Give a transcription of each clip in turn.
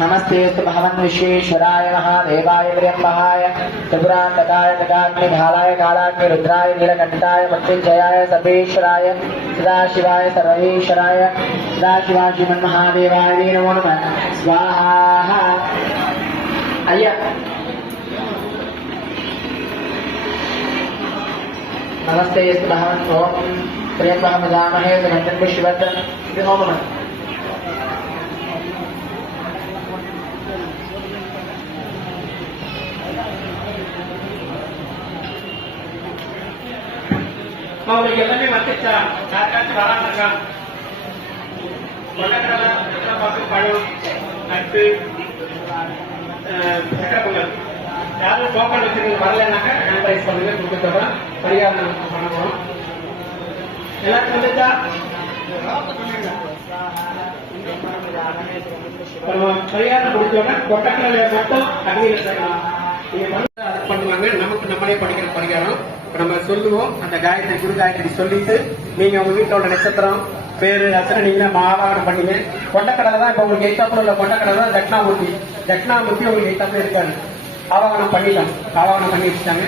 नमस्ते भगवन् विश्वेश्वराय महादेवाय त्र्यंबकाय त्रिपुरान्तकाय कटाग्निभालाय कालाग्नि रुद्राय नीलकण्ठाय मृत्युञ्जयाय सर्वेश्वराय सदाशिवाय सर्वेश्वराय सदाशिवाय श्रीमन्महादेवाय नमो नमः। स्वाहा। अय्या नमस्ते भगवन् ओम त्र्यंबकं यजामहे सुगन्धिं पुष्टिवर्धनम् नमो नमः। அவங்களுக்கு எல்லாமே வந்துச்சா யாருக்காச்சும் வராங்கக்கா கொண்டக்கடலை பார்த்து பழம் நட்டு சக்கரை பொங்கல் யாரும் டோக்கன் வச்சிருக்க வரலன்னாக்கா ஹேண்ட் ரைஸ் பண்ணுங்க கொடுத்துட்டா பரிகாரம் பண்ண போறோம். எல்லாருக்கும் வந்துச்சா பரிகாரம் கொடுத்தோன்னா கொண்டக்கடலை மட்டும் அக்னியில் சேர்க்கலாம். நீங்க பண்ணுவாங்க. நமக்கு நம்மளே படிக்கிற பரிகாரம் நம்ம சொல்லுவோம். அந்த காயத்ரி குரு காயத்ரி சொல்லிட்டு நீங்க உங்க வீட்டோட நட்சத்திரம் பேரு அத்தனை நீங்க ஆவாகனம் பண்ணீங்க. கொண்டக்கடலை தான் இப்ப உங்களுக்கு எய்தாப்புல உள்ள கொண்டக்கடலை தான் தட்சிணாமூர்த்தி. தட்சிணாமூர்த்தி உங்களுக்கு எய்தாப்புல இருக்காரு. ஆவாகனம் பண்ணிட்டாங்க. ஆவாகனம் பண்ணி வச்சுட்டாங்க.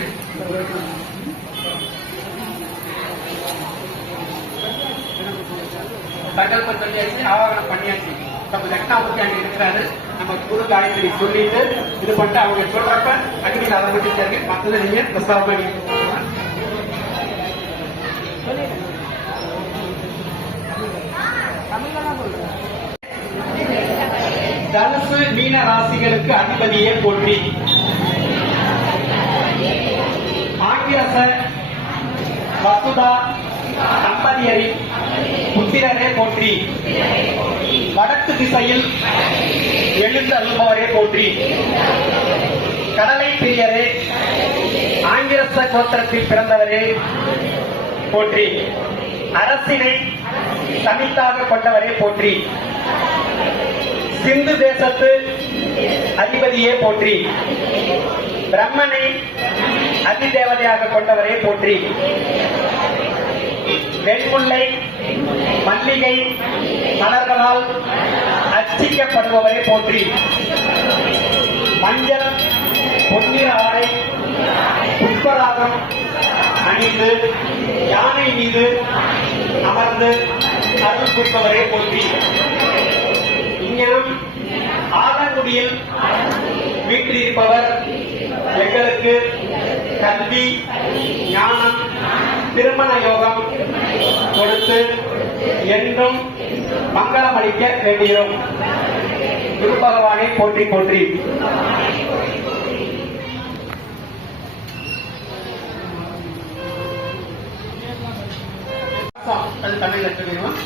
சங்கல்பம் சொல்லியாச்சு, ஆவாகனம் பண்ணியாச்சு. நம்ம தட்சிணாமூர்த்தி அங்க இருக்கிறாரு. நம்ம குரு காயத்ரி சொல்லிட்டு இது பண்ணிட்டு அவங்க சொல்றப்ப அக்னியில் அதை விட்டுட்டாங்க. மற்றது நீங்க பிரசாரம் பண்ணி தனுசு மீன ராசிகளுக்கு அதிபதியே போற்றி. ஆங்கிரச வசுதா தம்பதியரின் புத்திரரே போற்றி. வடக்கு திசையில் எழுந்து அழுபவரே போற்றி. கடலை பிரியரே, ஆங்கிரச கோத்திரத்தில் பிறந்தவரே போற்றி. அரசினை சமித்தாக கொண்டவரே போற்றி. சிந்து தேசத்து அதிபதியே போற்றி. பிரம்மனை அதிதேவதையாக கொண்டவரே போற்றி. வெண்முல்லை மல்லிகை மலர்களால் அர்ச்சிக்கப்படுபவரே போற்றி. மஞ்சள் பொன்னிற ஆடை புஷ்பராகம் அணிந்து யானை மீது அமர்ந்து அருள் புரிபவரே போற்றி. இங்ஙனம் ஆலங்குடியில் வீற்றிருப்பவர் எங்களுக்கு கல்வி ஞானம் திருமண யோகம் கொடுத்து என்றும் மங்களம் அளிக்க வேண்டுகிறோம். குரு பகவானை போற்றி போற்றி. அது தமிழ்ல சொல்லிடுவோம்.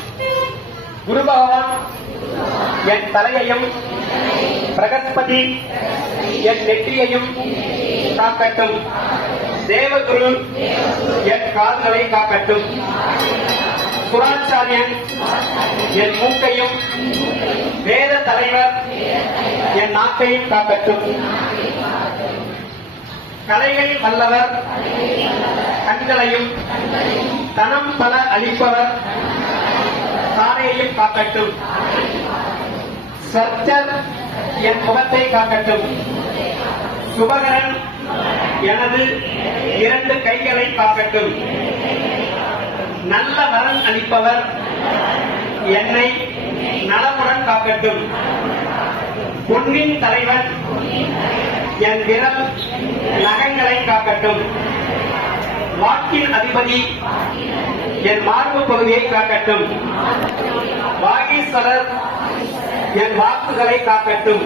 குரு பகவான் என் தலையையும் பிரகஸ்பதி என் நெற்றியையும் காக்கட்டும். தேவகுரு என் கால்களை காக்கட்டும். சுராச்சாரியன் என் மூக்கையும் வேத தலைவர் என் நாக்கையும் காக்கட்டும். கலைகளில் வல்லவர் கண்களையும் தனம் பல அளிப்பவர் சாரையையும் காக்கட்டும். சர்ச்சர் என் முகத்தை காக்கட்டும். சுபகரன் எனது 2 கைகளை காக்கட்டும். நல்ல வரன் அளிப்பவர் என்னை நலமுடன் காக்கட்டும். பொன்னின் தலைவன் என் விரல் நகங்களை காக்கட்டும். வாக்கின் அதிபதி என் மார்பு பகுதியை காக்கட்டும். வாகீஸ்வரர் என் வாக்குகளை காக்கட்டும்.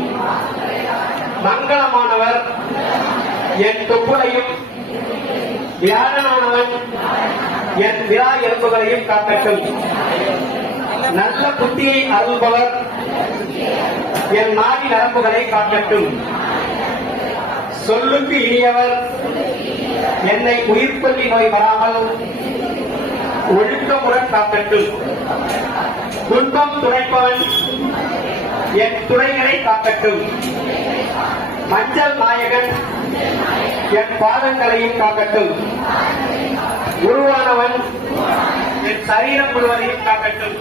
மங்களமானவர் என் தொப்புளையும் வியாழனானவன் என் விழா எலும்புகளையும் காக்கட்டும். நல்ல புத்தியை அருள்பவர் என் நாடி நரம்புகளை காக்கட்டும். சொல்லுக்கு இனியவர் என்னை உயிர்ப்பள்ளி நோய் வராமல் ஒழுக்கமுடன் காக்கட்டும். துன்பம் துடைப்பவன் என் துணைகளை காக்கட்டும். மஞ்சள் நாயகன் என் பாதங்களையும் காக்கட்டும். குருவானவன் என் சரீரம் முழுவதையும் காக்கட்டும்.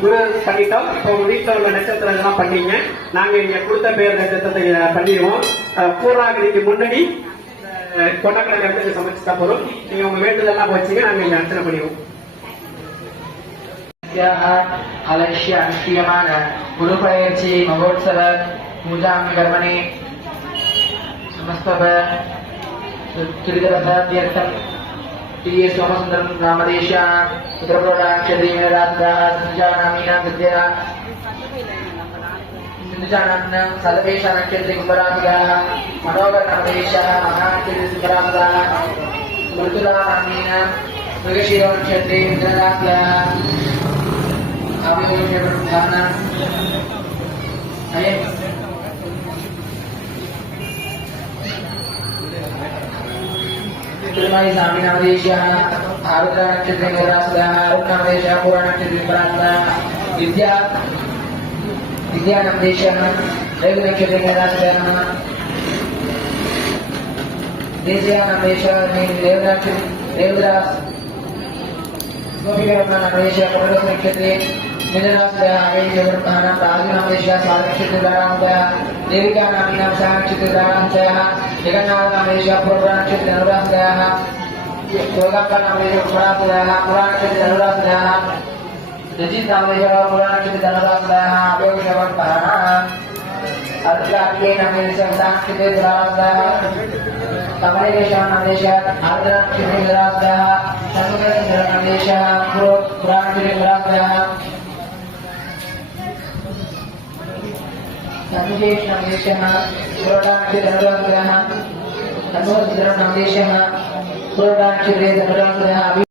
குரு பண்ணிட்டோம். இப்போ உங்க வீட்டில் உள்ள நட்சத்திரம் எல்லாம் பண்ணீங்க. நாங்க இங்க கொடுத்த பேர் நட்சத்திரத்தை பண்ணிடுவோம். பூர்ணாகிரிக்கு முன்னாடி கொண்டக்கடலை எடுத்து சமைச்சுட்டா போதும். நீங்க உங்க வேண்டுதெல்லாம் வச்சுங்க. நாங்க இங்க அர்ச்சனை பண்ணிடுவோம். அலட்சிய அனுஷ்டியமான குரு பயிற்சி மகோத்சவ பூஜாமி கர்மணி समस्तव त्रिदरभ्यार्थं टीए सोमसुंदरं रामदेशा उत्तरप्रदेशक्षत्रियराजदाः सिंधुजानामीनां विद्या सिंधुजानाम्नां सलवेशानक्षत्रिकुम्भराजदाः मनोहरनामदेशाः महाक्षत्रिकुम्भराजदाः मृदुलानामीनां मृगशिरोनक्षत्रिकुम्भराजदाः अभियोगप्रधाना अयं திருமலை சாமி நாமதேசியா ஆருத்ரா நட்சத்திர நிராசதா அருணாமதேசியா புராண நட்சத்திர பராசதா வித்யா நாமதேசியா தேவ நட்சத்திர நிராசதா தேசியா நாமதேசியா தேவதாஸ் கோபிகரத்ன நாமதேசியா புரடஸ் நட்சத்திர निरासदया आवेशवर्तमानं राजनामदेशः सारक्षितदारामदया देविका नामीनां सारक्षितदारामदया जगन्नाथनामदेशः पूर्वराक्षितदारामदया योगाप्पनामदेशः पुरातदया पुराणक्षितदारामदया रजितनामदेशः पुराणक्षितदारामदया आवेशवर्तमानं अर्धरात्रे नामदेशः सारक्षितदारामदया कमलेशः नामदेशः अर्धराक्षितदारामदया संस्कृतनामदेशः पुराणक्षितदारामदया संजेश नामदेशः पुरोडाक्षितदारामदया नमोद्रव नामदेशः पुरोडाक्षितदारामदया